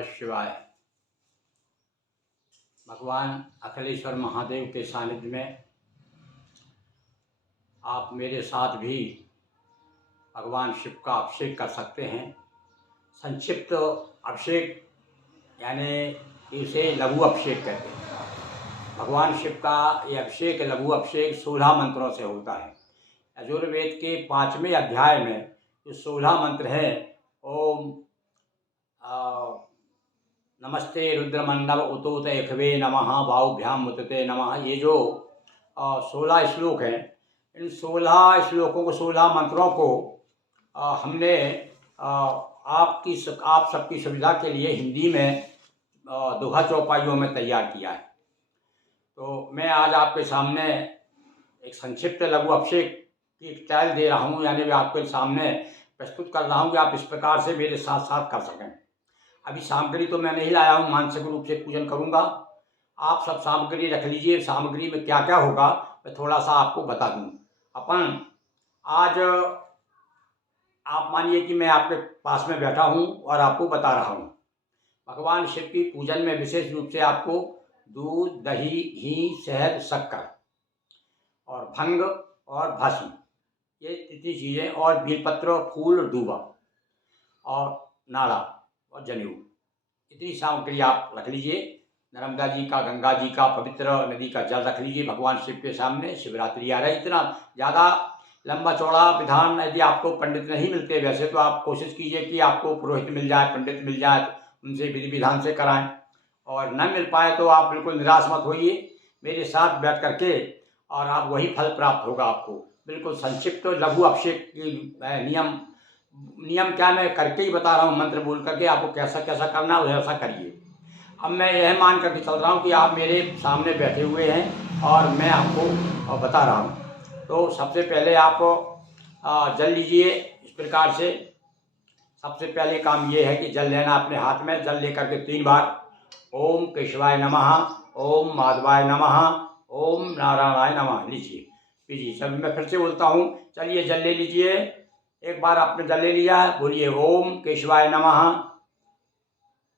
नमः शिवाय। भगवान अखिलेश्वर महादेव के सानिध्य में आप मेरे साथ भी भगवान शिव का अभिषेक कर सकते हैं। संक्षिप्त अभिषेक यानी इसे लघु अभिषेक कहते हैं। भगवान शिव का ये अभिषेक लघु अभिषेक 16 मंत्रों से होता है। यजुर्वेद के 5वें अध्याय में जो 16 मंत्र हैं, ओम नमस्ते रुद्रमंडल उतोत एखवे नमः बाहुभ्याम मुतते नमः, ये जो 16 श्लोक हैं, इन 16 श्लोकों को 16 मंत्रों को हमने आप सबकी सुविधा के लिए हिंदी में दोहा चौपाइयों में तैयार किया है। तो मैं आज आपके सामने एक संक्षिप्त लघु अभिषेक की स्टाइल दे रहा हूँ, यानी आपके सामने प्रस्तुत कर रहा हूँ कि आप इस प्रकार से मेरे साथ साथ कर सकें। अभी सामग्री तो मैं नहीं लाया हूँ, मानसिक रूप से पूजन करूँगा। आप सब सामग्री रख लीजिए। सामग्री में क्या क्या होगा मैं थोड़ा सा आपको बता दूँ। अपन आज आप मानिए कि मैं आपके पास में बैठा हूँ और आपको बता रहा हूँ। भगवान शिव की पूजन में विशेष रूप से आपको दूध, दही, घी, शहद, शक्कर और भंग और भस्म, ये इतनी चीज़ें, और बेलपत्र, फूल, दूबा और नाड़ा और जनेऊ, इतनी सामग्री आप रख लीजिए। नर्मदा जी का, गंगा जी का पवित्र नदी का जल रख लीजिए भगवान शिव के सामने। शिवरात्रि आ रही, इतना ज़्यादा लंबा चौड़ा विधान यदि आपको पंडित नहीं मिलते, वैसे तो आप कोशिश कीजिए कि आपको पुरोहित मिल जाए, पंडित मिल जाए, उनसे विधि विधान से कराएं। और न मिल पाए तो आप बिल्कुल निराश मत होइए, मेरे साथ बैठ करके और आप वही फल प्राप्त होगा आपको। बिल्कुल संक्षिप्त लघु अभिषेक की नियम क्या मैं करके ही बता रहा हूँ, मंत्र बोल करके आपको कैसा कैसा करना है वैसा करिए। अब मैं यह मान करके चल रहा हूँ कि आप मेरे सामने बैठे हुए हैं और मैं आपको बता रहा हूँ। तो सबसे पहले आप जल लीजिए इस प्रकार से। सबसे पहले काम ये है कि जल लेना अपने हाथ में। जल लेकर के 3 बार ओम केशवाय नमः, ओम माधवाय नमः, ओम नारायणाय नमः लीजिए, पीजिए। सब मैं फिर से बोलता हूँ, चलिए जल ले लीजिए। एक बार आपने जल ले लिया है, बोलिए ओम केशवाय नमः,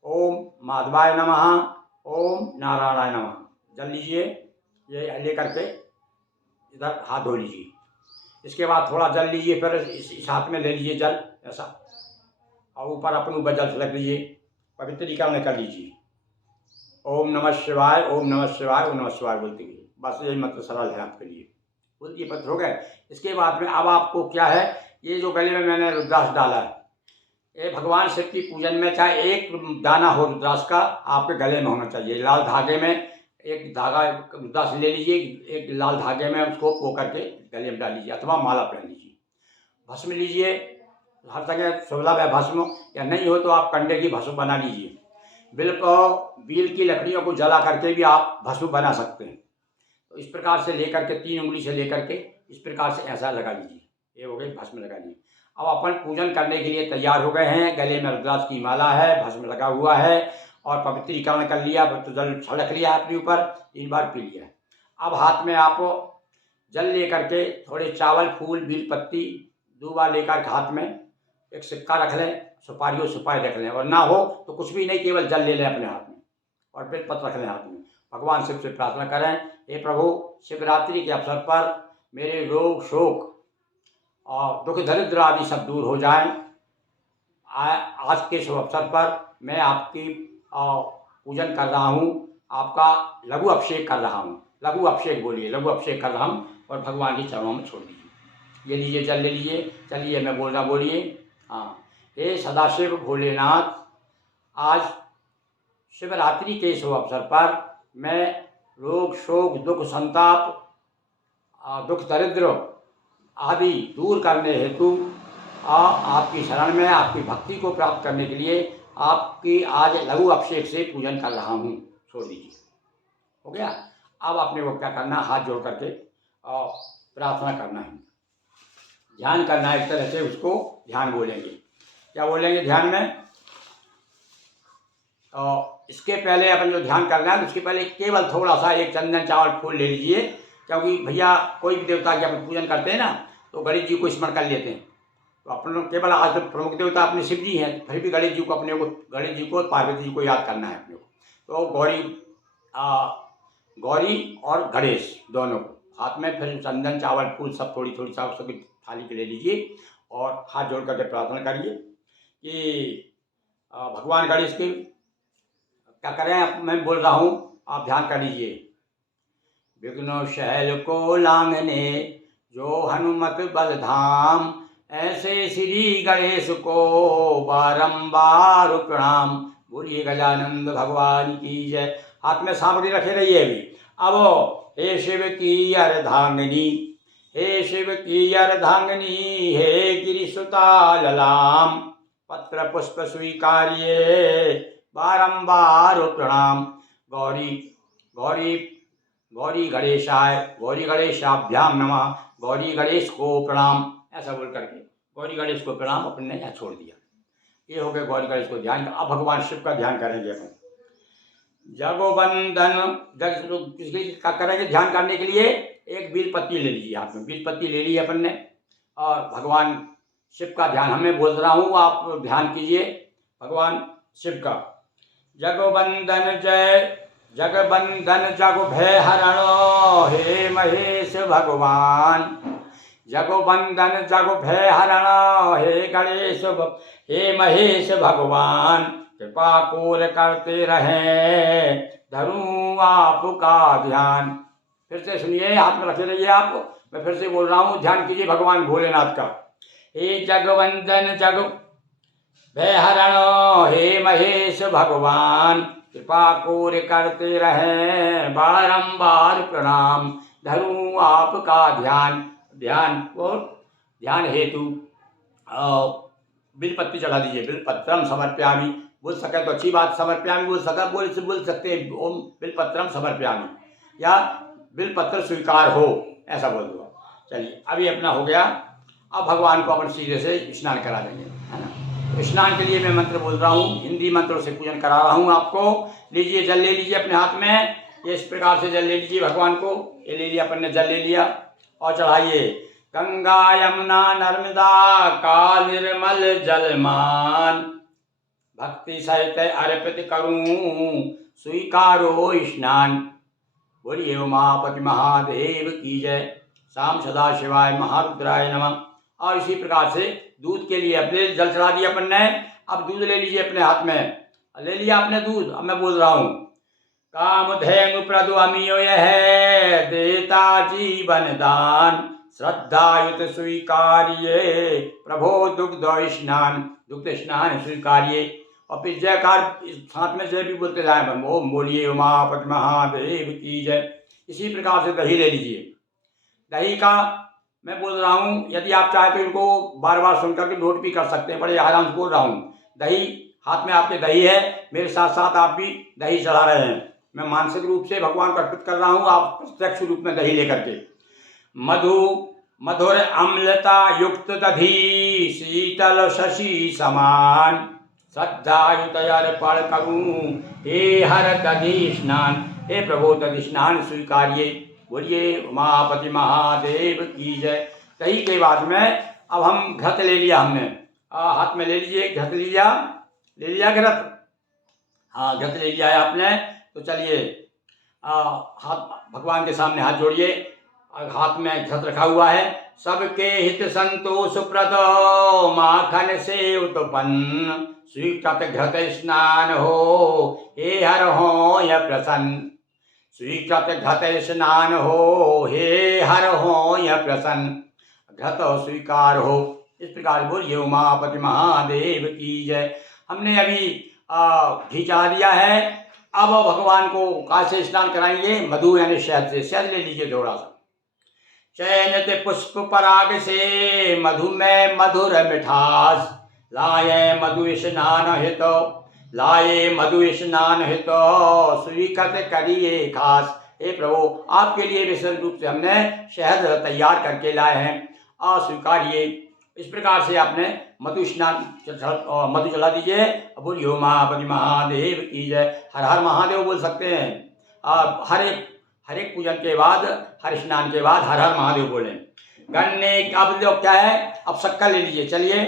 ओम माधवाय नमः, ओम नारायणाय नमः। जल लीजिए, ये ले करके इधर हाथ धो लीजिए। इसके बाद थोड़ा जल लीजिए, फिर इस हाथ में ले लीजिए जल ऐसा, और ऊपर अपने ऊपर जल छिड़क लीजिए, पवित्रीकरण कर लीजिए। ओम नमः शिवाय, ओम नमः शिवाय, ओम नमः शिवाय बोलते हुए, बस यही मंत्र सरल है आपके लिए। बोलिए, पत्र हो गए। इसके बाद में अब आपको क्या है, ये जो गले में मैंने रुद्राक्ष डाला है, ये भगवान शिव की पूजन में चाहे एक दाना हो रुद्राक्ष का आपके गले में होना चाहिए। लाल धागे में एक धागा रुद्राक्ष ले लीजिए, एक लाल धागे में उसको पो करके गले में डाल लीजिए, अथवा माला पहन लीजिए। भस्म लीजिए, हर जगह सुलभ है भस्म, या नहीं हो तो आप कंडे की भस्म बना लीजिए। बील की लकड़ियों को जला करके भी आप भस्म बना सकते हैं। तो इस प्रकार से लेकर के 3 उंगली से लेकर के इस प्रकार से ऐसा लगा लीजिए, ये हो गई भस्म लगा लीजिए। अब अपन पूजन करने के लिए तैयार हो गए हैं। गले में रुद्राक्ष की माला है, भस्म लगा हुआ है और पवित्रीकरण कर लिया, तो जल छिड़क लिया अपने ऊपर, 3 बार पी लिया। अब हाथ में आप जल लेकर के थोड़े चावल, फूल, बील पत्ती, दूबा लेकर हाथ में एक सिक्का रख लें, सुपारी रख लें, और ना हो तो कुछ भी नहीं, केवल जल ले लें अपने हाथ में और बेल पत्र रख लें हाथ में। भगवान शिव से प्रार्थना करें, हे प्रभु, शिवरात्रि के अवसर पर मेरे रोग, शोक और दुख दरिद्र आदि सब दूर हो जाएं। आज के शुभ अवसर पर मैं आपकी पूजन कर रहा हूँ, आपका लघु अभिषेक कर रहा हूँ। लघु अभिषेक बोलिए, लघु अभिषेक कर रहा हूँ, और भगवान के चरणों में छोड़ दीजिए। ये लीजिए, जल ले लीजिए। चलिए मैं बोल रहा, बोलिए। हाँ, हे सदाशिव भोलेनाथ, आज शिवरात्रि के शुभ अवसर पर मैं रोग, शोक, दुख, संताप, दुख दरिद्र आदि दूर करने हेतु आपकी शरण में, आपकी भक्ति को प्राप्त करने के लिए आपकी आज लघु अभिषेक से पूजन कर रहा हूँ। छोड़ दीजिए, हो गया। अब आपने वो क्या करना, हाथ जोड़ करके और प्रार्थना करना है, ध्यान करना है। इस तरह से उसको ध्यान बोलेंगे। क्या बोलेंगे ध्यान में? और इसके पहले अपन जो ध्यान करना है, उसके पहले केवल थोड़ा सा एक चंदन चावल फूल ले लीजिए, क्योंकि भैया कोई भी देवता की अपन पूजन करते हैं ना, तो गणेश जी को स्मरण कर लेते हैं। तो अपन लोग केवल आज तो प्रमुख देवता अपने शिव जी हैं, फिर भी गणेश जी को अपने को, गणेश जी को पार्वती जी को याद करना है अपने को। तो गौरी और गणेश दोनों को हाथ में, फिर चंदन चावल फूल सब थोड़ी थोड़ी सा उसकी थाली के ले लीजिए और हाथ जोड़ करके प्रार्थना करिए कि भगवान गणेश की क्या करें, मैं बोल रहा हूँ, आप ध्यान कर लीजिए। विघ्न शैल को लांघने जो हनुमत बल धाम, ऐसे श्री गणेश को बारंबार प्रणाम। बोलिए गजानंद भगवान की जय। हाथ में सामग्री रखे रहिए अभी। अब हे शिव की अर्धांगिनी, हे शिव की अर्धांगिनी, हे गिरिसुता ललाम, पत्र पुष्प स्वीकार्ये बारंबार प्रणाम। गौरी गौरी गौरी गणेशाय, गौरी गणेशाभ्याम नमः, गौरी गणेश को प्रणाम, ऐसा बोल करके गौरी गणेश को प्रणाम अपन ने यहाँ छोड़ दिया। ये हो गया गौरी गणेश को ध्यान। अब भगवान शिव का ध्यान करेंगे अपन। जगोबंदन किसकी का करेंगे ध्यान करने के लिए? एक बील पत्ती ले लीजिए हाथ में, बील पत्ती ले ली अपन ने और भगवान शिव का ध्यान हमें बोल रहा हूँ, आप ध्यान कीजिए भगवान शिव का। जगोबंदन जय जगबंदन जग भय हरण, हे महेश भगवान, जगोबंदन जग भय हरण, हे गणेश हे महेश भगवान, कृपा कोर करते रहे धरूं आपका ध्यान। फिर से सुनिए, हाथ में रखे रहिए आप, मैं फिर से बोल रहा हूँ, ध्यान कीजिए भगवान भोलेनाथ का। हे जगवंदन जग भय हरण, हे महेश भगवान, कृपा कोर करते रहे बारंबार प्रणाम, धरूं आपका ध्यान। ध्यान को ध्यान हेतु बिलपत्ती चढ़ा दीजिए। बिलपत्रम समर्पयामि बोल सके तो अच्छी बात, समर्पयामि बोल सकते हैं, ओम बिलपत्रम समर्पयामि या बिलपत्र स्वीकार हो, ऐसा बोल दो। चलिए अभी अपना हो गया। अब भगवान को अपन सीधे से स्नान करा देंगे, है ना। तो स्नान के लिए मैं मंत्र बोल रहा हूँ, हिंदी मंत्रों से पूजन करा रहा हूँ आपको। लीजिए जल ले लीजिए अपने हाथ में, ये इस प्रकार से जल ले लीजिए भगवान को। ये ले लिया अपन ने, जल ले लिया और चढ़ाइए। गंगा यमुना नर्मदा का निर्मल जलमान, भक्ति सहित अर्पित करूं स्वीकारो स्नान। बोलिए उमापति महादेव की जय। शाम सदा शिवाय महारुद्राय नमः। और इसी प्रकार से दूध के लिए अपने जल चढ़ा दिया अपन ने। अब दूध ले लीजिए अपने हाथ में, ले लिया आपने दूध। अब मैं बोल रहा हूँ, कामधेनु प्रदु अमियो है देता जीवन दान, श्रद्धायुत स्वीकार्ये प्रभो दुग्ध स्नान। दुग्ध स्नान स्वीकार्ये। और फिर जयकार साथ में जय भी बोलते जाए, ओम बोलिए उमापति महादेव की जय। इसी प्रकार से दही ले लीजिए। दही का मैं बोल रहा हूँ, यदि आप चाहे तो इनको बार बार सुन करके नोट भी कर सकते हैं, बड़े आराम से बोल रहा हूँ। दही हाथ में आपके दही है, मेरे साथ साथ आप भी दही चढ़ा रहे हैं। मैं मानसिक रूप से भगवान को अर्पित कर रहा हूँ, आप प्रत्यक्ष रूप में दही लेकर के। मधु मधुर अम्लता युक्त दधी शीतल शशि समान, श्रद्धायुत अर्पण करूं हे हर दधी स्नान। हे प्रभु दधी स्नान स्वीकार्ये। बोलिए उमापति महादेव की जय। दही के बाद में अब हम घृत ले लिया हमने, हाथ में ले लीजिए, घृत ले लिया घृत। हाँ घृत ले लिया है आपने। तो चलिए हाथ भगवान के सामने हाथ जोड़िए, हाथ में घृत रखा हुआ है। सबके हित संतोष प्रद माखन से उत्पन्न, स्वीकृत घृत स्नान हो हे हर हो य प्रसन्न। स्वीकृत घृत स्नान हो हे हर हो य प्रसन्न। घृत स्वीकार हो। इस प्रकार बोलिए उमापति महादेव की जय। हमने अभी घी चढ़ा दिया है। अब भगवान को काहे से स्नान कराएंगे? मधु यानी शहद से। शहद ले लीजिए थोड़ा सा। चयनित पुष्प पराग से मधु में मधुर मिठास, लाए मधु स्नान हितो, लाए मधु स्नान हितो, स्वीकृत करिए खास। हे प्रभु आपके लिए विशेष रूप से हमने शहद तैयार करके लाए हैं, स्वीकारिए। इस प्रकार से आपने मधु स्नान मधु चला दीजिए। बोलिए उमापति महादेव की जय। हर हर महादेव बोल सकते हैं। हर एक पूजन के बाद, हर स्नान के बाद हर हर महादेव बोलें। गन्ने अब जो क्या है, अब शक्कर ले लीजिए। चलिए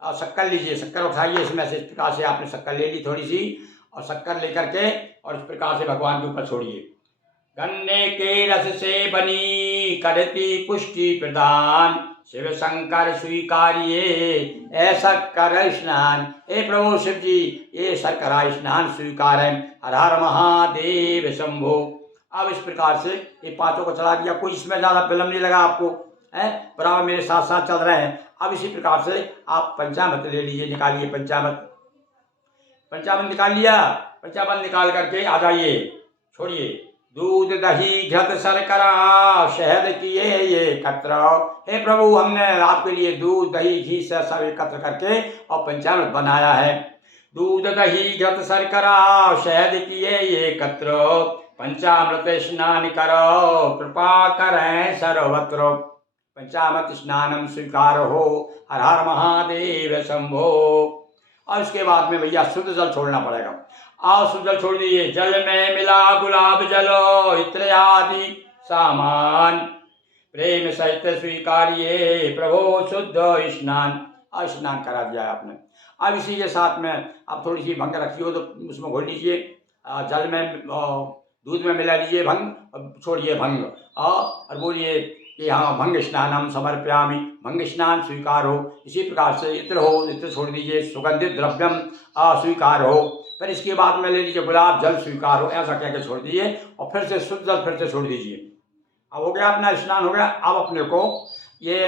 अब शक्कर लीजिए, शक्कर उठाइए इसमें से। इस प्रकार से आपने शक्कर ले ली थोड़ी सी, और शक्कर लेकर के और इस प्रकार से भगवान के ऊपर छोड़िए। गन्ने के रस से बनी करती पुष्टि प्रदान, शिव शंकर स्वीकारिये ऐसा कर स्नान। हे प्रभु शिव जी, ये शर्करा स्नान स्वीकार है। हर हर महादेव शंभो। अब इस प्रकार से ये पांचों को चढ़ा दिया। कोई इसमें ज़्यादा विलम्ब नहीं लगा आपको, है बराबर मेरे साथ साथ चल रहे हैं। अब इसी प्रकार से आप पंचामृत ले लीजिए, निकालिए पंचामृत। पंचामृत निकाल लिया, पंचामृत निकाल करके आ जाइए, छोड़िए। दूध दही घृत शर्करा शहद किए ये एकत्र। हे प्रभु, हमने आपके लिए दूध दही घी से सब एकत्र करके और पंचामृत बनाया है। दूध दही घृत शर्करा शहद किए ये एकत्र, पंचामृत स्नान करो कृपा करें सर्वत्र। पंचामृत स्नानम स्वीकार हो, हर हर महादेव शंभो। और उसके बाद में भैया शुद्ध जल छोड़ना पड़ेगा। आओ शुद्ध जल छोड़ दीजिए। जल में मिला गुलाब जलो इत्र आदि सामान, प्रेम सहित स्वीकारिये प्रभो शुद्ध स्नान। और स्नान करा दिया आपने। अब इसी के साथ में आप थोड़ी सी भंग रखी हो तो उसमें घोल लीजिए। जल में दूध में मिला लीजिए भंग, और छोड़िए भंग, और बोलिए कि हाँ भंग स्नानम समर्पयामि, भंग स्नान स्वीकार हो। इसी प्रकार से इत्र हो, इत्र छोड़ दीजिए। सुगंधित द्रव्यम स्वीकार हो। फिर इसके बाद में ले लीजिए गुलाब जल स्वीकार हो। ऐसा कह के छोड़ दीजिए और फिर से शुद्ध जल फिर से छोड़ दीजिए। अब हो गया अपना स्नान हो गया। अब अपने को ये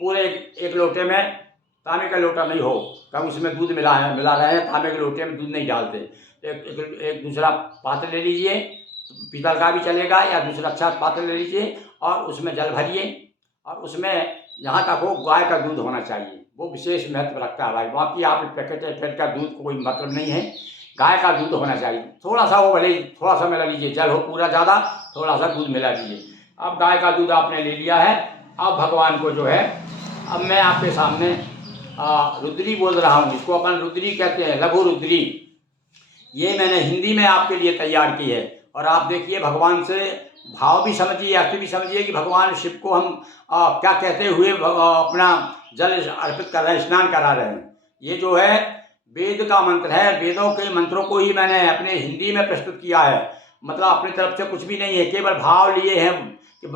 पूरे एक लोटे में, तांबे का लोटा नहीं हो, क्योंकि उसमें दूध मिला रहे हैं, तांबे के लोटे में दूध नहीं डालते। एक दूसरा पात्र ले लीजिए, पीतल का भी चलेगा, या दूसरा अच्छा पात्र ले लीजिए और उसमें जल भरिए। और उसमें जहाँ तक हो गाय का दूध होना चाहिए, वो विशेष महत्व रखता है भाई। बाकी आप पैकेट का दूध को कोई मतलब नहीं है, गाय का दूध होना चाहिए। थोड़ा सा वो भले थोड़ा सा मिला लीजिए, जल हो पूरा ज़्यादा, थोड़ा सा दूध मिला लीजिए। अब गाय का दूध आपने ले लिया है। अब भगवान को जो है, अब मैं आपके सामने रुद्री बोल रहा हूँ। इसको अपन रुद्री कहते हैं, लघु रुद्री। ये मैंने हिंदी में आपके लिए तैयार की है। और आप देखिए भगवान से भाव भी समझिए, अर्थ भी समझिए कि भगवान शिव को हम क्या कहते हुए अपना जल अर्पित कर रहे हैं, स्नान करा रहे हैं। ये जो है वेद का मंत्र है। वेदों के मंत्रों को ही मैंने अपने हिंदी में प्रस्तुत किया है। मतलब अपनी तरफ से कुछ भी नहीं है, केवल भाव लिए हैं कि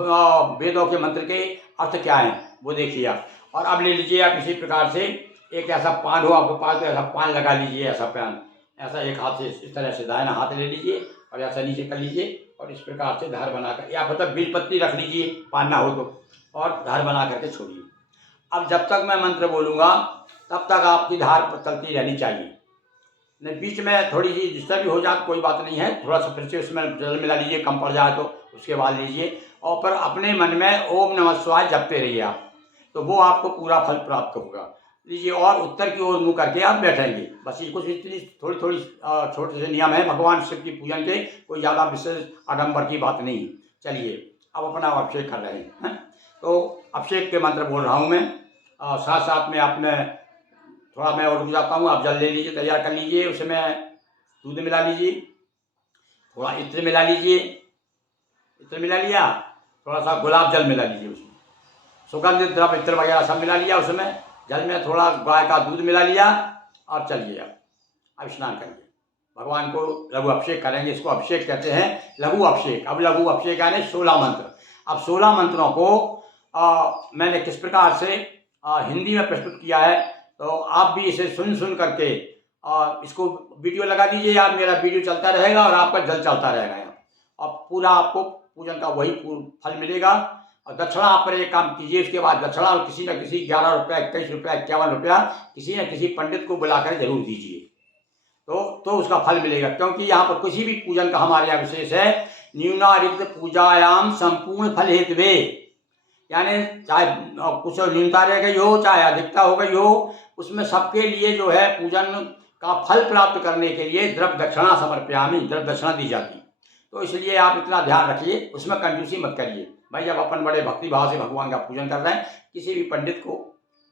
वेदों के मंत्र के अर्थ क्या हैं वो देखिए आप। और अब ले लीजिए आप इसी प्रकार से एक ऐसा पान हो आपके पास, तो ऐसा पान लगा लीजिए। ऐसा पान ऐसा एक हाथ से इस तरह से दाहिना हाथ ले लीजिए और ऐसा नीचे कर लीजिए, और इस प्रकार से धार बनाकर, या मतलब बीज पत्ती रख लीजिए पान ना हो तो, और धार बना करके छोड़िए। अब जब तक मैं मंत्र बोलूँगा तब तक आपकी धार चलती रहनी चाहिए। नहीं बीच में थोड़ी सी डिस्टर्ब भी हो जाए कोई बात नहीं है, थोड़ा सा फिर से उसमें जल मिला लीजिए, कम पड़ जाए तो उसके बाद लीजिए। और फिर अपने मन में ओम नमः शिवाय जपते रहिए आप, तो वो आपको पूरा फल प्राप्त होगा। लीजिए और उत्तर की ओर मुँह करके आप बैठेंगे। बस ये कुछ इतनी थोड़ी थोड़ी छोटे से नियम है भगवान शिव की पूजन के, कोई ज़्यादा विशेष आडम्बर की बात नहीं। चलिए अब अपना अभिषेक कर रहे हैं। तो अभिषेक के मंत्र बोल रहा हूँ मैं, साथ साथ में आपने थोड़ा मैं और रुक जाता हूँ। आप जल ले लीजिए, तैयार कर लीजिए, उसमें दूध मिला लीजिए, थोड़ा इत्र मिला लीजिए, इत्र मिला लिया, थोड़ा सा गुलाब जल मिला लीजिए, उसमें सुगंधित द्रव्य इत्र वगैरह सब मिला लिया, उसमें जल में थोड़ा गाय का दूध मिला लिया। और चलिए अब स्नान करिए, भगवान को लघु अभिषेक करेंगे। इसको अभिषेक कहते हैं, लघु अभिषेक। अब लघु अभिषेक यानी 16 मंत्र। अब 16 मंत्रों को मैंने किस प्रकार से हिंदी में प्रस्तुत किया है, तो आप भी इसे सुन करके इसको वीडियो लगा दीजिए यार। मेरा वीडियो चलता रहेगा और आपका जल चलता रहेगा यहाँ, और पूरा आपको पूजन का वही फल मिलेगा। और दक्षिणा आप पर एक काम कीजिए, इसके बाद दक्षिणा किसी न किसी 11 रुपया, 21 रुपया, 51 रुपया किसी न किसी पंडित को बुलाकर जरूर दीजिए, तो उसका फल मिलेगा। क्योंकि यहाँ पर किसी भी पूजन का हमारे यहाँ विशेष है, न्यूनारिक्त पूजायाम संपूर्ण फल हेतुवे, यानी चाहे कुछ न्यूनता रह गई हो चाहे अधिकता हो गई हो, उसमें सबके लिए जो है पूजन का फल प्राप्त करने के लिए द्रव्य दक्षिणा समर्पयामि, द्रव्य दक्षिणा दी जाती। तो इसलिए आप इतना ध्यान रखिए, उसमें कंजूसी मत करिए भाई। जब अपन बड़े भक्ति भाव से भगवान का पूजन कर रहे हैं, किसी भी पंडित को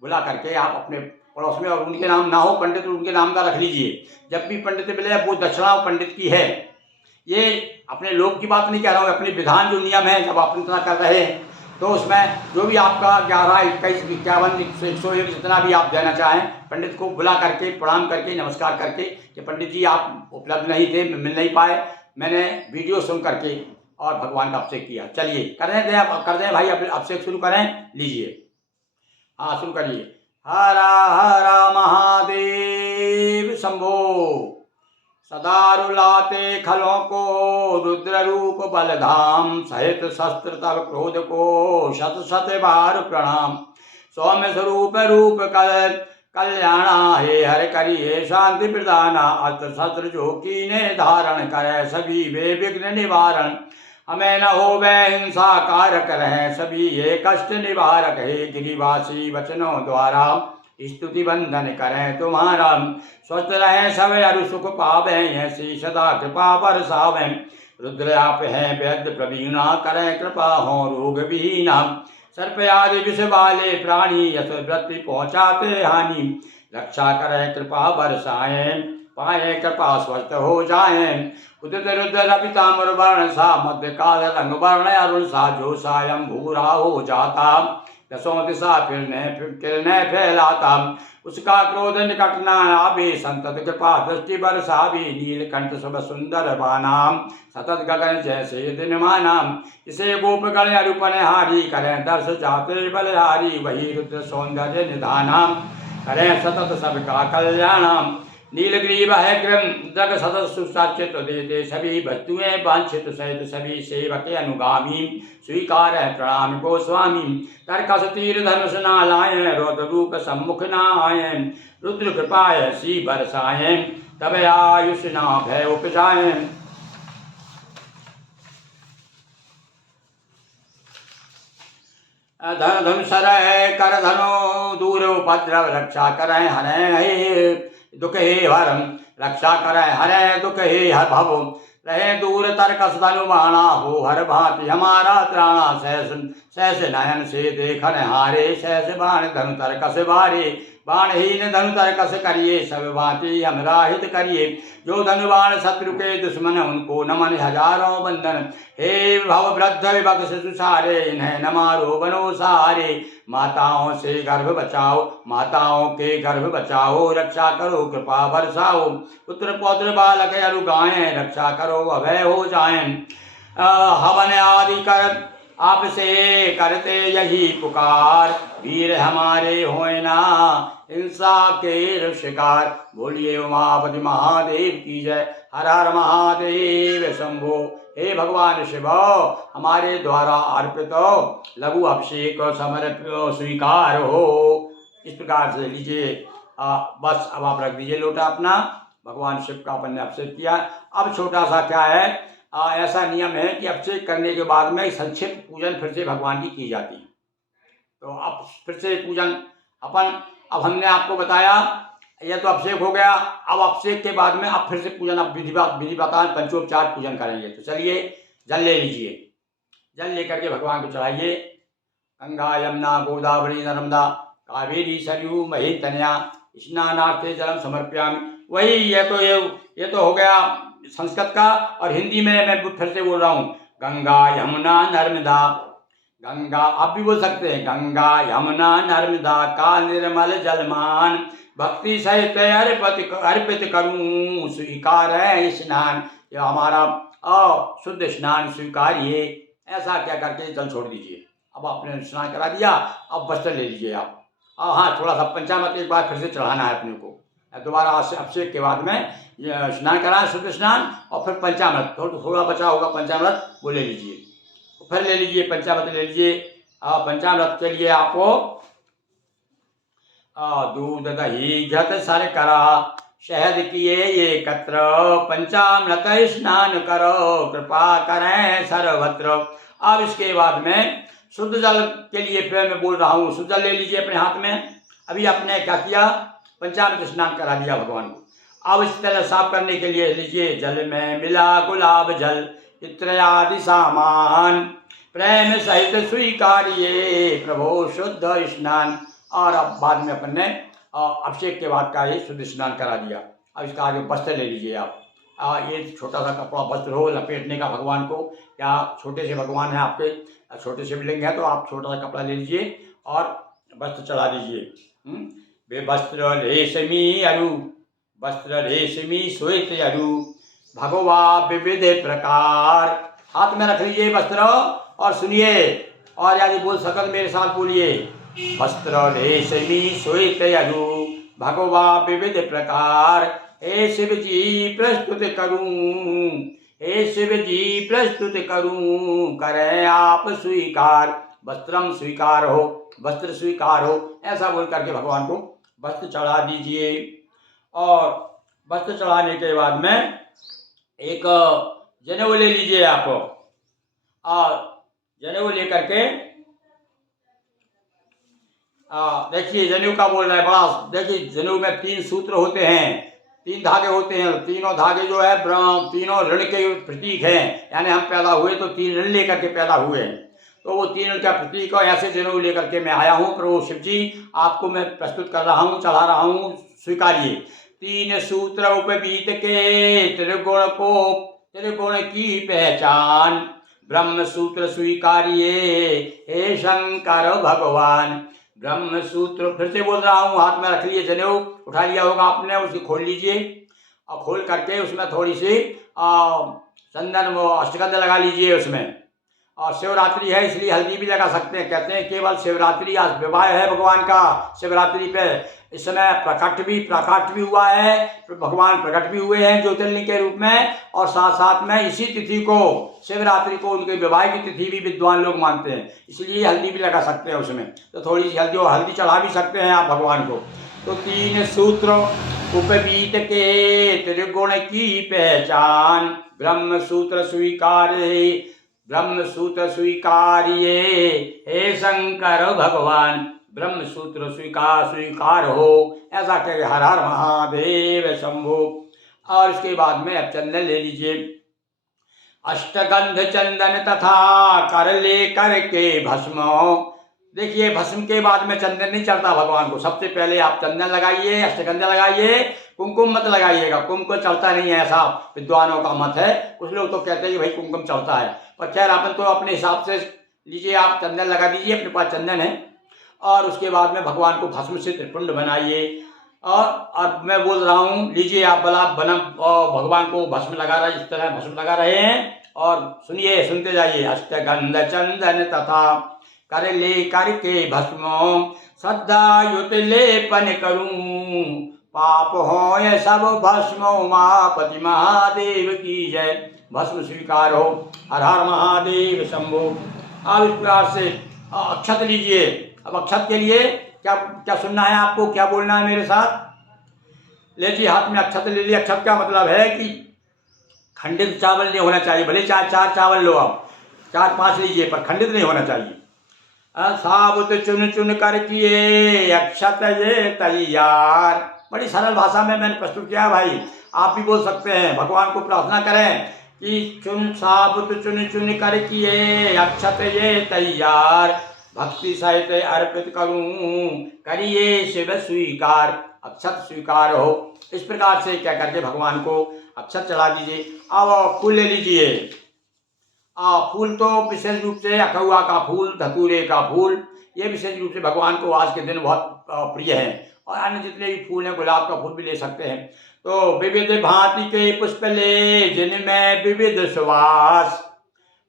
बुला करके आप अपने पड़ोस में, और उनके नाम ना हो पंडित, उनके नाम का रख लीजिए। जब भी पंडित मिले वो दक्षिणा पंडित की है। ये अपने लोग की बात नहीं कह रहा हूँ, अपने विधान जो नियम है, जब आप इतना कर रहे हैं तो उसमें जो भी आपका 11, 21, 51, 101 जितना भी आप देना चाहें, पंडित को बुला करके प्रणाम करके नमस्कार करके कि पंडित जी आप उपलब्ध नहीं थे, मिल नहीं पाए, मैंने वीडियो सुन करके और भगवान का अभिषेक किया। चलिए कर दें भाई, अभिषेक शुरू करें, लीजिए। हाँ शुरू करिए। हर हर महादेव शंभो, सदा रुलाते खलों को रुद्र रूप बलधाम, सहित शस्त्र तब क्रोध को शत शत बार प्रणाम। सौम्य स्वरूप रूप कल्याणा, हे हर करिए शांति प्रदाना, अस्त्र शस्त्र जो कीने धारण करे, सभी वे विघ्न निवारण। हमें न हो वै हिंसा कारक रहे, सभी ये कष्ट निवारक। हे गिरिवासी वचनों द्वारा स्तुति बंधन करें तुम्हारा, स्वस्थ रहे सब अरु सुख पावे, ऐसी सदा कृपा बरसावे। रुद्र आप हैं वैद्य प्रवीणा, करें कृपा हो रोग विहीना। सर्प आदि विष वाले प्राणी, यश वृत्ति पहुँचाते हानि। रक्षा करें कृपा बरसाएं, पाए कृपा स्वस्थ हो जाएं। उदित रुद्र पिताम्बर वर्ण सा, मध्य काल रंग वर्ण अरुण सा, जो सायं भूरा हो जाता, दसों दिशा किरणें फैलाता। उसका क्रोध निकट न आवे, संतत कृपा दृष्टि बरसावे। नीलकंठ शुभ सुंदर बानाम, सतत गगन जैसे दिन मानाम। इसे गोपगण अरूपनहारी, करें दर्श जाते बलहारी। वही रुद्र सौंदर्य निधानाम, करें सतत सबका कल्याणाम। नीलग्रीव है क्रम जग सतत सुसाचित, देते सभी वस्तुएं वांछित, सहित सभी सेवक अनुगामी। स्वीकार है प्रणाम को स्वामी, तर्कस तीर धनुष ना लाए, रौद्र रूप सम्मुख ना आए। रुद्र कृपा ऐसी बरसाए, तब आयुष ना भय उपजाए। धन धनुषर कर धनो दूर उपद्रव, रक्षा करें हरे दुख हे हरम। रक्षा करें हरे दुख हे हर भव, रहे दूर तर्कस धनु बाणा, हो हर भांति हमारा त्राणा। सहस नयन से देखन हारे, सहस बाण धनु तर्कस बारे। बाणहीन धनु तर्कस करिए, सब भांति हम राहित करिए। जो धनुबाण शत्रु के दुश्मन, उनको नमन हजारों बंधन। हे भव वृद्ध विभक्त शिशु सारे, इन्हें न मारो बनो सहारे। माताओं से गर्भ बचाओ, माताओं के गर्भ बचाओ, रक्षा करो कृपा बरसाओ। पुत्र पौत्र बालक अरु गायें, रक्षा करो अभय हो जाएं। हवन आदि कर आपसे करते यही पुकार, वीर हमारे होए ना हिंसा के शिकार। बोलिए उमापति महादेव की जय, हर हर महादेव शंभो। हे भगवान शिव, हमारे द्वारा अर्पित लघु अभिषेक समर्पित स्वीकार हो। इस प्रकार से लीजिए, बस अब आप रख दीजिए लोटा अपना। भगवान शिव का अपन ने अभिषेक किया। अब छोटा सा क्या है, ऐसा नियम है कि अभिषेक करने के बाद में संक्षिप्त पूजन फिर से भगवान की जाती है। तो अब फिर से पूजन अब हमने आपको बताया, यह तो अभिषेक हो गया। अब अभिषेक के बाद में अब फिर से पूजन, अब विधि बताएं, पंचोपचार पूजन करेंगे। तो चलिए जल ले लीजिए, जल लेकर के भगवान को चढ़ाइए। गंगा यमुना गोदावरी नर्मदा कावेरी सरयू मही तनया, स्नानार्थे जलम समर्प्यामि। वही ये तो हो गया संस्कृत का, और हिंदी में मैं फिर से बोल रहा हूँ। गंगा यमुना नर्मदा, गंगा आप भी बोल सकते हैं, गंगा यमुना नर्मदा का निर्मल जलमान, भक्ति सहित अर्पित करूं स्वीकार है स्नान। यह हमारा शुद्ध स्नान स्वीकारिए। ऐसा क्या करके जल छोड़ दीजिए। अब आपने स्नान करा दिया, अब वस्त्र ले लीजिए आप। हाँ, थोड़ा सा पंचामृत एक बार फिर से चढ़ाना है अपने को। दोबारा अभिषेक के बाद में स्नान कराएं, शुद्ध स्नान, और फिर पंचामृत थोड़ा बचा होगा पंचामृत, वो ले लीजिए। फिर ले लीजिए पंचामृत ले लीजिए। पंचामृत के लिए आपको दूध दही घृत शर्करा शहद किए एकत्र, पंचामृत स्नान करो कृपा करें सर्वत्र। अब इसके बाद में शुद्ध जल के लिए फिर मैं बोल रहा हूँ, शुद्ध जल ले लीजिए अपने हाथ में। अभी आपने क्या किया, पंचामृत स्नान करा दिया भगवान को। अब इस तरह साफ करने के लिए लीजिए, जल में मिला गुलाब जल इत्र आदि सामान, प्रेम सहित स्वीकारिए प्रभो शुद्ध स्नान। और अब बाद में अपन ने अभिषेक के बाद का ये शुद्ध स्नान करा दिया। अब इसका आगे वस्त्र ले लीजिए आप। ये छोटा सा कपड़ा वस्त्र हो लपेटने का भगवान को, या छोटे से भगवान हैं आपके, छोटे शिवलिंग है तो आप छोटा सा कपड़ा ले लीजिए और वस्त्र चढ़ा दीजिए। वे वस्त्र रेशमी अरु, वस्त्र रेशमी श्वेत अरु, भगवा विविध प्रकार। हाथ में रख लीजिए वस्त्र और सुनिए, और यदि बोल सकल मेरे साथ बोलिए। वस्त्र रेशमी श्वेत अरु, भगवा विविध प्रकार, हे शिव जी प्रस्तुत करूं, हे शिव जी प्रस्तुत करूं, करें आप स्वीकार। वस्त्रम स्वीकार हो, वस्त्र स्वीकार हो, ऐसा बोल करके भगवान को वस्त्र चढ़ा दीजिए। और वस्त्र चढ़ाने के बाद में एक जनेऊ ले लीजिए आप, और जनेऊ लेकर के देखिए जनेऊ का बोल रहा है बड़ा। देखिए जनेऊ में 3 सूत्र होते हैं, 3 धागे होते हैं। तीनों धागे जो है तीनों ऋण के प्रतीक हैं, यानी हम पैदा हुए तो 3 ऋण लेकर के पैदा हुए हैं, तो वो 3 ऋण का प्रतीक है। ऐसे जनेऊ लेकर के मैं आया हूँ प्रभु शिव जी, आपको मैं प्रस्तुत कर रहा हूँ, चढ़ा रहा हूँ, स्वीकारिए। 3 सूत्र उपबीत के त्रिगुण की पहचान, ब्रह्म सूत्र स्वीकारिए हे शंकर भगवान। ब्रह्म सूत्र फिर से बोल रहा हूँ, हाथ में रख लिए जनेऊ, उठा लिया होगा आपने, उसे खोल लीजिए और खोल करके उसमें थोड़ी सी चंदन वो अष्टगंध लगा लीजिए उसमें। और शिवरात्रि है इसलिए हल्दी भी लगा सकते हैं। कहते हैं केवल शिवरात्रि, आज विवाह है भगवान का शिवरात्रि पे। इस समय प्रकट भी हुआ है, भगवान प्रकट भी हुए हैं ज्योतिर्लिंग के रूप में, और साथ साथ में इसी तिथि को शिवरात्रि को उनके विवाह की तिथि भी विद्वान लोग मानते हैं, इसलिए हल्दी भी लगा सकते हैं उसमें। तो थोड़ी सी हल्दी चढ़ा भी सकते हैं आप भगवान को। तो 3 सूत्र उपबीत के त्रिगुण की पहचान, ब्रह्म सूत्र स्वीकारे, ब्रह्म सूत्र स्वीकारिए हे शंकर भगवान। ब्रह्म सूत्र स्वीकार हो, ऐसा कहे हर हर महादेव शंभो। और इसके बाद में अब चंदन ले लीजिए, अष्टगंध चंदन तथा कर ले करके भस्म। देखिए भस्म के बाद में चंदन नहीं चढ़ता भगवान को, सबसे पहले आप चंदन लगाइए, अष्टगंध लगाइए, कुमकुम मत लगाइएगा। कुमकुम चढ़ता नहीं है, ऐसा विद्वानों का मत है। कुछ लोग तो कहते हैं कि भाई कुमकुम चढ़ता है, पर खैर अपन तो अपने हिसाब से लीजिए, आप चंदन लगा दीजिए, अपने पास चंदन है। और उसके बाद में भगवान को भस्म से त्रिपुंड बनाइए। और मैं बोल रहा हूँ, लीजिए आप भगवान को भस्म लगा रहे, इस तरह भस्म लगा रहे हैं, और सुनिए, सुनते जाइए। अष्टगंध चंदन तथा कर ले करके भस्म, श्रद्धा युत लेपन करूं, पाप हो ये सब भस्म, उमापति महादेव की जय। भस्म स्वीकार हो, हर हर महादेव शंभो। अब इस प्रकार से अक्षत लीजिए। अब अक्षत के लिए क्या क्या सुनना है आपको, क्या बोलना है मेरे साथ? लीजिए हाथ में अक्षत ले लीजिए। अक्षत का मतलब है कि खंडित चावल नहीं होना चाहिए, भले 4 चावल लो आप, 4-5 लीजिए, पर खंडित नहीं होना चाहिए। साबुत चुन चुन कर किए अक्षत ये तैयार। बड़ी सरल भाषा में मैंने प्रस्तुत किया भाई, आप भी बोल सकते हैं। भगवान को प्रार्थना करें कि साबुत चुन चुन कर किए अक्षत ये तैयार, भक्ति सहित अर्पित करूं, करिए शिव स्वीकार। अक्षत स्वीकार हो, इस प्रकार से क्या करके भगवान को अक्षत चढ़ा दीजिए। अब फूल ले लीजिए। फूल तो विशेष रूप से अखुआ का फूल, धतूरे का फूल, ये विशेष रूप से भगवान को आज के दिन बहुत प्रिय है। और अन्य जितने भी फूल हैं, गुलाब का फूल भी ले सकते हैं। तो विविध भांति के पुष्प ले, जिनमें विविध सुवास,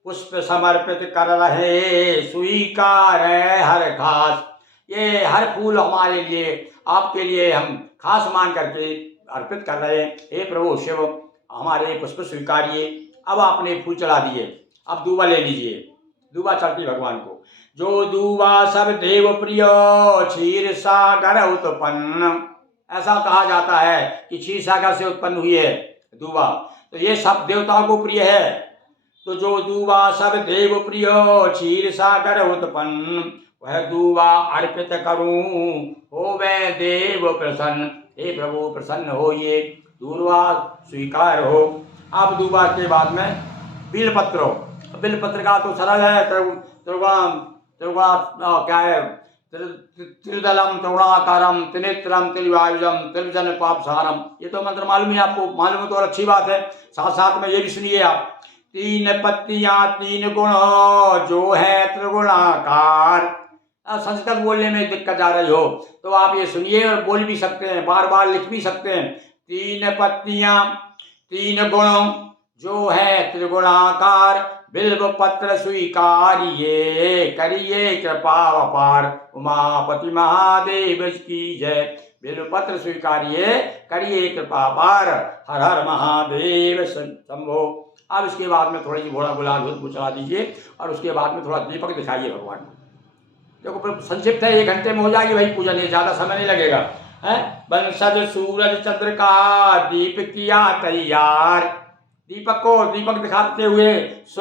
पुष्प समर्पित कर रहे, स्वीकार है हर खास। ये हर फूल हमारे लिए, आपके लिए हम खास मान करके अर्पित कर रहे हैं। हे प्रभु शिव, हमारे पुष्प स्वीकारिए। अब आपने फूल चढ़ा दिए, अब दूबा ले लीजिए। दूबा चढ़ती भगवान को। जो दूबा सब देव प्रिय, क्षीर सागर उत्पन्न। ऐसा कहा जाता है कि क्षीर सागर से उत्पन्न हुई है दूबा, तो ये सब देवताओं को प्रिय है। तो जो दूबा सब देव प्रिय, क्षीर सागर उत्पन्न, वह दूबा अर्पित करूं, होवे देव प्रसन्न। हे प्रभु प्रसन्न होइए, दूबा स्वीकार हो। अब दूबा के बाद में बिलपत्र। बिलपत्र का तो सरल है, क्या है, त्रिदलम तरुणाकारम त्रिनेत्रम त्रिवायुजम त्रिजन पापसारम। ये तो मंत्र मालूम है आपको, मालूम है तो और अच्छी बात है। साथ साथ में ये भी सुनिए आप तीन पत्तियां तीन गुण जो है त्रिगुणाकार। संस्कृत बोलने में दिक्कत आ रही हो तो आप ये सुनिए और बोल भी सकते हैं, बार बार लिख भी सकते हैं। तीन पत्तियां तीन गुण जो है त्रिगुणाकार, बिल्व पत्र स्वीकारिये करिए कृपा अपार, उमापति महादेव की जय। बिल्व पत्र स्वीकारिये करिए कृपा अपार, हर हर महादेव शंभो। अब इसके बाद में थोड़ी सी घोड़ा गुलाल चला दीजिए और उसके बाद में थोड़ा दीपक दिखाइए भगवान को। देखो संक्षिप्त है, 1 घंटे में हो जाएगी भाई पूजन, ये ज्यादा समय नहीं लगेगा। है बंसज सूरज चंद्र का दीप किया तैयार। दीपक दिखाते हुए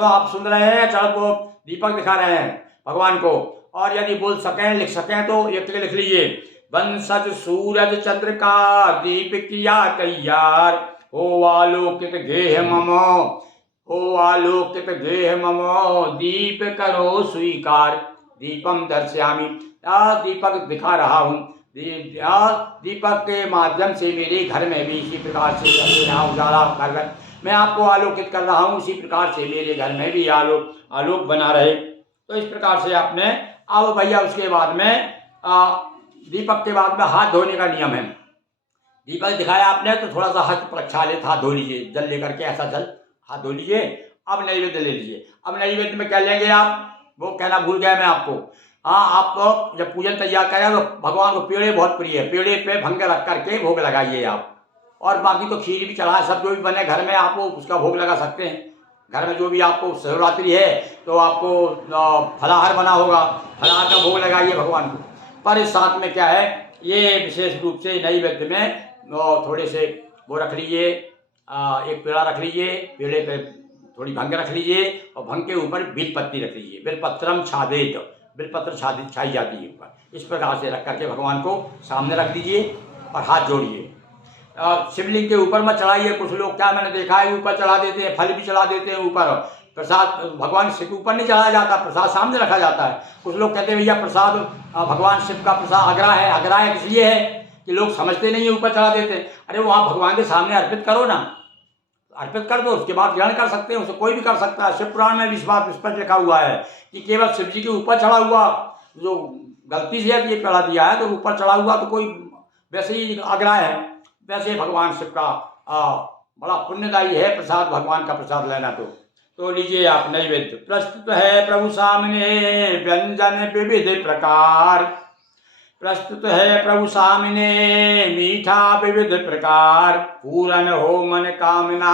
आप सुन रहे हैं, चढ़ को दीपक दिखा रहे हैं भगवान को। और यदि बोल सकें लिख सकें तो ये लिख लीजिए, बंसज सूरज चंद्र का दीप किया तैयार, हो आलोकित गेह ममो, हो आलोकित गेह ममो, दीप करो स्वीकार। दीपम दर्शयामि, दीपक दिखा रहा हूँ, दीपक के माध्यम से मेरे घर में भी इसी प्रकार से उजाला कर मैं आपको आलोकित कर रहा हूँ, इसी प्रकार से मेरे घर में भी आलोक बना रहे। तो इस प्रकार से आपने अब भैया उसके बाद में दीपक के बाद में हाथ धोने का नियम है। दीपक दिखाया आपने तो थोड़ा सा हाथ प्रक्षालित हाथ धो लीजिए, जल लेकर के ऐसा जल हाथ धो लीजिए। अब नैवेद्य ले लीजिए। अब नैवेद्य में क्या लेंगे आप, वो कहना भूल गया मैं आपको। हाँ, आप जब पूजन तैयार करें तो भगवान को पेड़े बहुत प्रिय है, पेड़े पे भंग रख करके भोग लगाइए आप। और बाकी तो खीर भी चढ़ाए, सब जो भी बने घर में आप उसका भोग लगा सकते हैं। घर में जो भी आपको शिवरात्रि है तो आपको फलाहार बना होगा, फलाहार का भोग लगाइए भगवान को। पर इस साथ में क्या है, ये विशेष रूप से नैवेद्य में थोड़े से वो रख लीजिए, एक पेड़ा रख लीजिए, पेड़े पे थोड़ी भंग रख लीजिए और भंग के ऊपर बिलपत्ती रख लीजिए। बिलपत्रम छादेत, बिलपत्र छाई जाती है ऊपर। इस प्रकार से रख करके भगवान को सामने रख दीजिए और हाथ जोड़िए। शिवलिंग के ऊपर मत चढ़ाइए। कुछ लोग क्या मैंने देखा है ऊपर चढ़ा देते हैं, फल भी चढ़ा देते हैं ऊपर। प्रसाद भगवान शिव के ऊपर नहीं चढ़ाया जाता, प्रसाद सामने रखा जाता है। कुछ लोग कहते हैं भैया प्रसाद भगवान शिव का प्रसाद अग्रा है इसलिए है कि लोग समझते नहीं है ऊपर चढ़ा देते हैं। अरे वहाँ भगवान के सामने अर्पित करो ना, अर्पित कर दो, उसके बाद ग्रहण कर सकते हैं, उसे कोई भी कर सकता है। शिव पुराण में भी इस बात स्पष्ट लिखा हुआ है कि केवल शिव जी के ऊपर चढ़ा हुआ जो गलती से ये चढ़ा दिया है तो ऊपर चढ़ा हुआ तो कोई वैसे ही आग्रह है। वैसे भगवान शिव का बड़ा पुण्यदायी है प्रसाद, भगवान का प्रसाद लेना। तो लीजिए आप नैवेद्य। प्रस्तुत है प्रभु सामने व्यंजन विविध प्रकार, प्रस्तुत है प्रभु सामने मीठा विविध प्रकार, पूरन हो मन कामना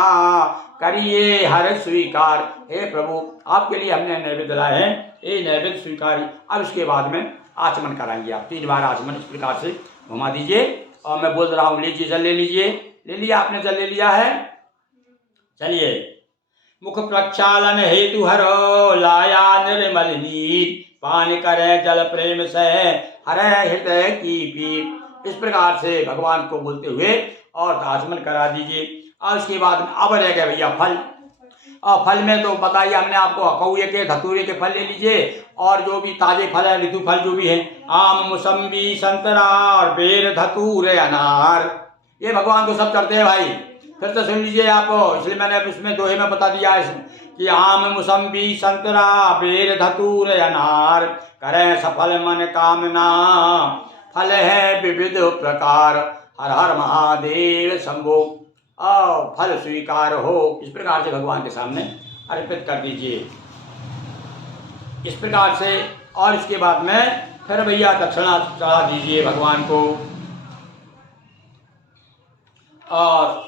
करिए हर स्वीकार। हे प्रभु आपके लिए हमने नैवेद्य लाए हैं, ये नैवेद्य स्वीकार। अब इसके बाद में आचमन कराएंगे आप 3 बार आचमन इस प्रकार से घुमा दीजिए। और मैं बोल रहा हूँ लीजिए जल ले लीजिए। ले लिया आपने, जल ले लिया है। चलिए। मुख प्रक्षालन हेतु हरो लाया निर्मल नीर, पान करे जल प्रेम से हरे हृदय की पीर। इस प्रकार से भगवान को बोलते हुए और आचमन करा दीजिए। और उसके बाद अब रह गए भैया फल। और फल में तो बताइए हमने आपको, कौए के धतूरे के फल ले लीजिए और जो भी ताजे फल है, ऋतु फल जो भी है, आम मौसम्बी संतरा और बेर धतूरे अनार, ये भगवान को सब चढ़ते हैं भाई। फिर तो सुन लीजिए आप, इसलिए मैंने इसमें दोहे में बता दिया है कि आम मौसम्बी संतरा बेर धतूर अनार, करें सफल मन कामना फल है विविध प्रकार, हर हर महादेव शंभो। फल स्वीकार हो। इस प्रकार से भगवान के सामने अर्पित कर दीजिए इस प्रकार से। और इसके बाद में फिर भैया दक्षिणा चढ़ा दीजिए भगवान को। और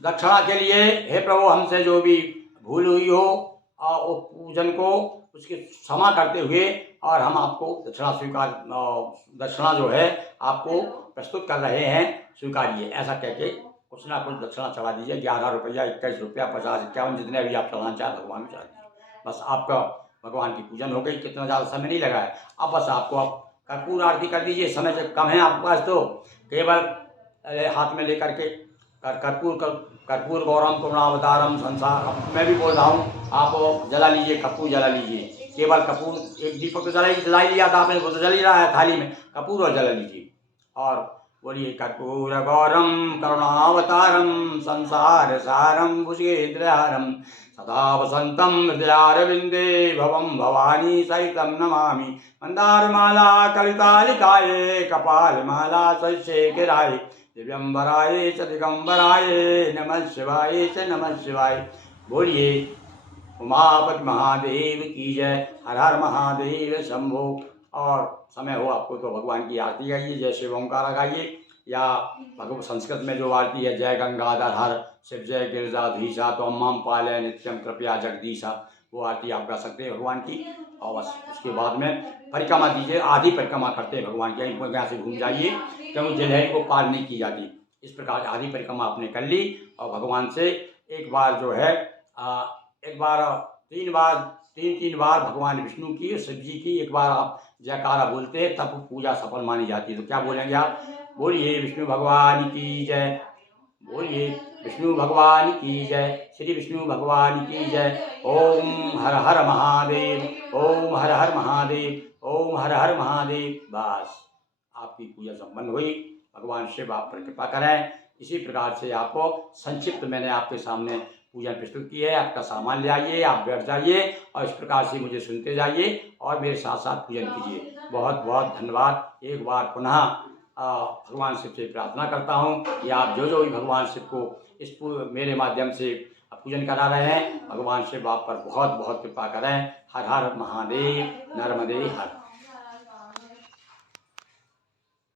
दक्षिणा के लिए हे प्रभु हमसे जो भी भूल हुई हो वो पूजन को उसकी क्षमा करते हुए और हम आपको दक्षिणा स्वीकार, दक्षिणा जो है आपको प्रस्तुत कर रहे हैं, स्वीकारिए। ऐसा कह के कुछ ना कुछ दक्षिणा चढ़ा दीजिए। 11 रुपया, 21 रुपया, 50, 51, जितने भी आप चढ़ाना चाहें भगवान को चढ़ा दीजिए। बस आपका भगवान की पूजन हो गई। कितना ज़्यादा समय नहीं लगा है। अब बस आपको आप कर्पूर आरती कर दीजिए। समय जब कम है आपके पास तो केवल हाथ में लेकर के कर्पूर गौरम करुणावतारम संसार, मैं भी बोल रहा हूँ, आप जला लीजिए, कपूर जला लीजिए। केवल कपूर, एक दीपक तो जला ही लिया था आपने, वो तो जल ही रहा है थाली में, कपूर और जला लीजिए। और बोलिए कर्पूर गौरम करुणावतारम संसार सारम भुजगेन्द्रहारम सदा वसंतम हृदयारविंदे भवम भवानी सहितम नमामि मंदारमाला कलितालिकाये कपालमाला सस्येकिराय दिव्यंबराय च दिगंबराय नमः शिवाय च नमः शिवाय। बोलिए उमापति महादेव की जय। हर हर महादेव शंभो। और समय हो आपको तो भगवान की आरती गाइए, जय शिव ओंकार गाइए, या भगवत संस्कृत में जो आरती है जय गंगाधर हर शिव जय गिरिजाधीशा तो अम्माम पालय नित्यम कृपया जगदीशा, वो आरती आप गा सकते हैं भगवान की। और बस उसके बाद में परिक्रमा दीजिए, आधी परिक्रमा करते हैं भगवान की, यहाँ से घूम जाइए क्योंकि जलहरी को पार नहीं की जाती। इस प्रकार आधी परिक्रमा आपने कर ली और भगवान से एक बार जो है एक बार तीन बार भगवान विष्णु की और शिव जी की एक बार आप जयकारा बोलते हैं, तब पूजा सफल मानी जाती है। तो क्या बोलेंगे आप? बोलिए विष्णु भगवान की जय, बोलिए विष्णु भगवान की जय, श्री विष्णु भगवान की जय। ओम हर हर महादेव, ओम हर हर महादेव, ओम हर हर महादेव। बस आपकी पूजा संपन्न हुई। भगवान शिव आप पर कृपा करें। इसी प्रकार से आपको संक्षिप्त मैंने आपके सामने पूजन प्रस्तुत की है। आपका सामान ले आइए, आप बैठ जाइए और इस प्रकार से मुझे सुनते जाइए और मेरे साथ साथ पूजन कीजिए। बहुत बहुत धन्यवाद। एक बार पुनः भगवान शिव से प्रार्थना करता हूँ कि आप जो भी भगवान शिव को इस मेरे माध्यम से पूजन करा रहे हैं, भगवान शिव आप पर बहुत बहुत कृपा करें। हर हर महादेव, नर्मदे हर।